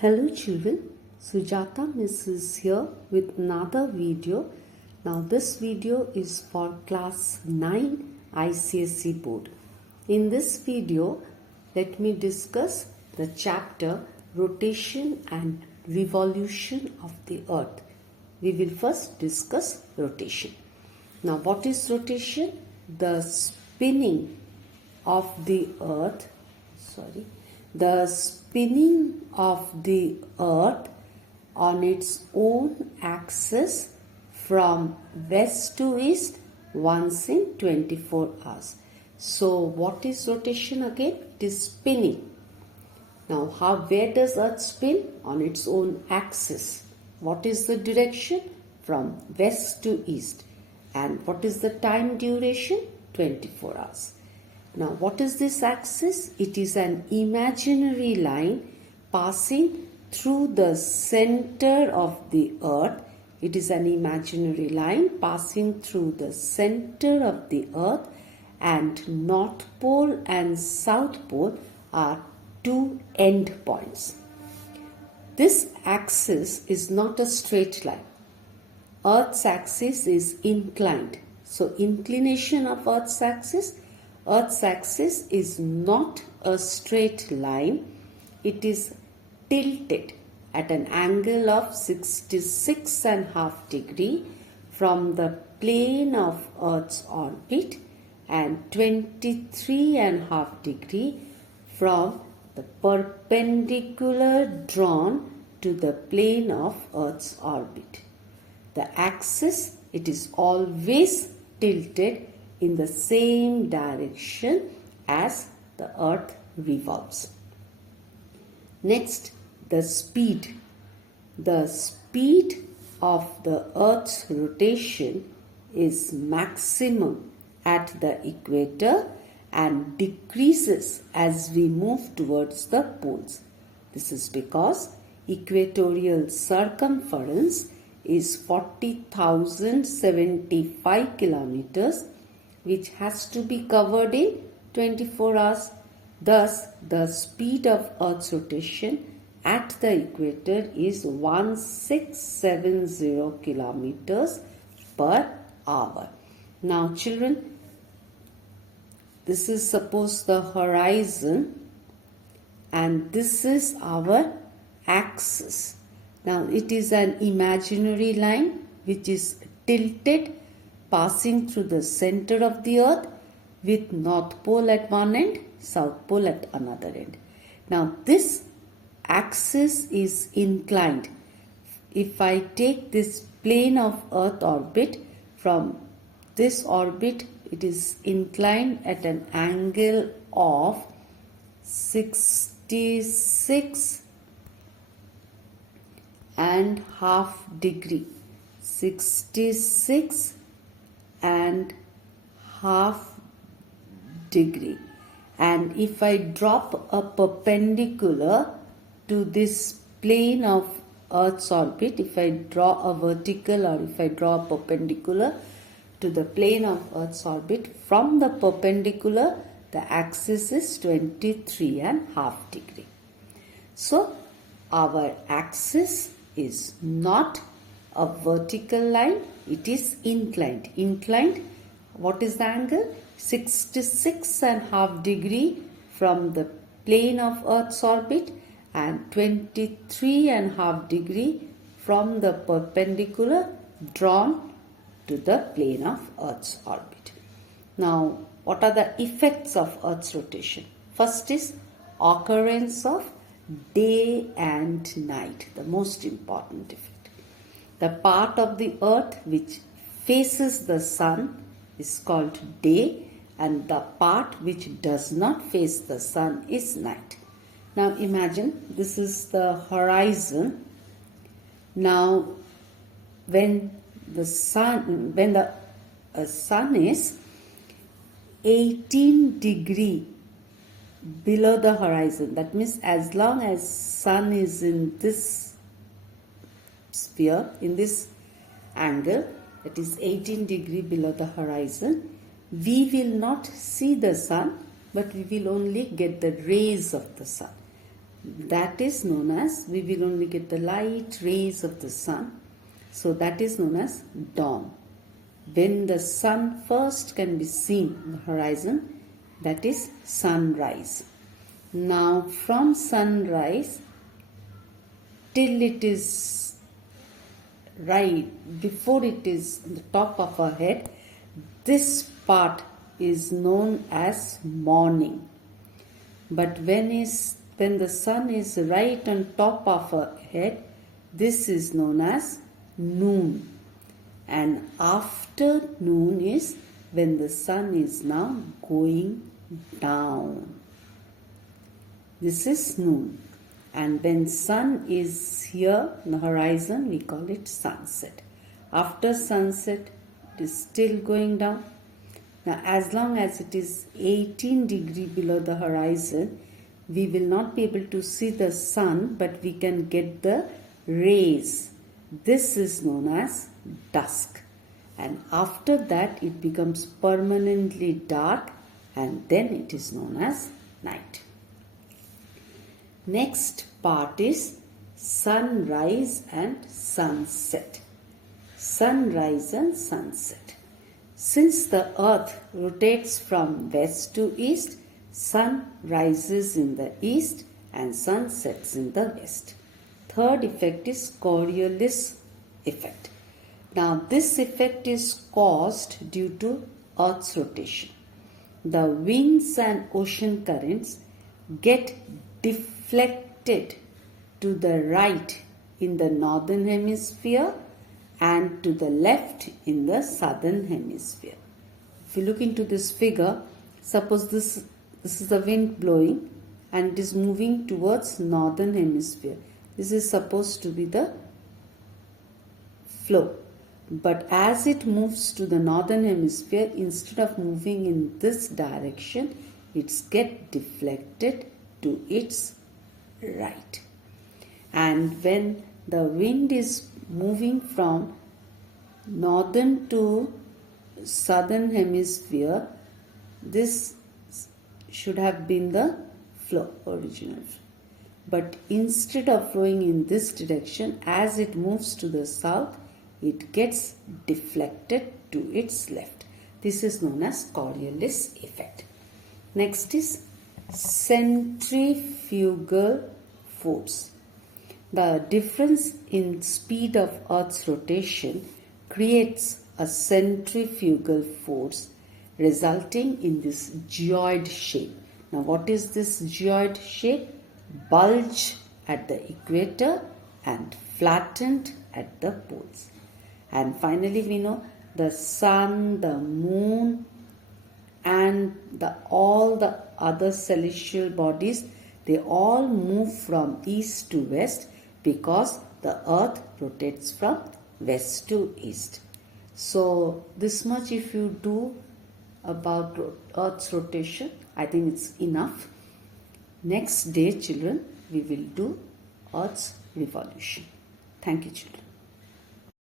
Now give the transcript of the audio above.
Hello children, Sujata Miss is here with another video. Now this video is for class 9 ICSE board. In this video, let me discuss the chapter rotation and revolution of the earth. We will first discuss rotation. Now what is rotation? The spinning of the earth, the spinning of the earth on its own axis from west to east once in 24 hours. So what is rotation again? It is spinning. Now where does earth spin? On its own axis. What is the direction? From west to east. And what is the time duration? 24 hours. Now, what is this axis? It is an imaginary line passing through the center of the earth. It is an imaginary line passing through the center of the earth, and North Pole and South Pole are two end points. This axis is not a straight line. Earth's axis is inclined. So, inclination of Earth's axis is not a straight line. It is tilted at an angle of 66.5 degree from the plane of Earth's orbit and 23.5 degree from the perpendicular drawn to the plane of Earth's orbit. The axis, it is always tilted in the same direction as the earth revolves. Next, the speed. The speed of the earth's rotation is maximum at the equator and decreases as we move towards the poles. This is because equatorial circumference is 40,075 kilometers, which has to be covered in 24 hours. Thus, the speed of Earth's rotation at the equator is 1670 kilometers per hour. Now, children, this is suppose the horizon, and this is our axis. Now, it is an imaginary line which is tilted, passing through the center of the earth with North Pole at one end, South Pole at another end. Now this axis is inclined. If I take this plane of earth orbit, from this orbit it is inclined at an angle of 66.5 degree. 66.5 degree. And if I drop a perpendicular to this plane of Earth's orbit, if I draw a vertical or if I draw a perpendicular to the plane of Earth's orbit, from the perpendicular the axis is 23.5 degree. So our axis is not a vertical line, it is inclined. Inclined, what is the angle? 66.5 degree from the plane of Earth's orbit and 23.5 degree from the perpendicular drawn to the plane of Earth's orbit. Now, what are the effects of Earth's rotation? First is occurrence of day and night, the most important effect. The part of the earth which faces the sun is called day, and the part which does not face the sun is night. Now imagine this is the horizon. Now when the sun is 18 degree below the horizon, that means as long as sun is in this sphere, in this angle, that is 18 degree below the horizon, we will not see the sun, but we will only get the rays of the sun. that is known as, we will only get the light rays of the sun. So that is known as dawn. When the sun first can be seen on the horizon, that is sunrise. Now from sunrise till it is right before it is on the top of our head, this part is known as morning. But when the sun is right on top of our head, this is known as noon. And afternoon is when the sun is now going down. This is noon. And when sun is here on the horizon, we call it sunset. After sunset, it is still going down. Now, as long as it is 18 degrees below the horizon, we will not be able to see the sun, but we can get the rays. This is known as dusk. And after that, it becomes permanently dark, and then it is known as night. Next part is sunrise and sunset. Sunrise and sunset. Since the earth rotates from west to east, sun rises in the east and sun sets in the west. Third effect is Coriolis effect. Now this effect is caused due to earth's rotation. The winds and ocean currents get deflected to the right in the northern hemisphere and to the left in the southern hemisphere. If you look into this figure, suppose this is the wind blowing and it is moving towards northern hemisphere. This is supposed to be the flow. But as it moves to the northern hemisphere, instead of moving in this direction, it gets deflected to its right. And when the wind is moving from northern to southern hemisphere, this should have been the flow, original flow. But instead of flowing in this direction, as it moves to the south, it gets deflected to its left. This is known as Coriolis effect. Next is centrifugal force. The difference in speed of Earth's rotation creates a centrifugal force resulting in this geoid shape. Now what is this geoid shape? Bulge at the equator and flattened at the poles. And finally we know the sun, the moon and all the other celestial bodies, they all move from east to west because the earth rotates from west to east. So this much if you do about earth's rotation, I think it's enough. Next day, children, we will do earth's revolution. Thank you, children.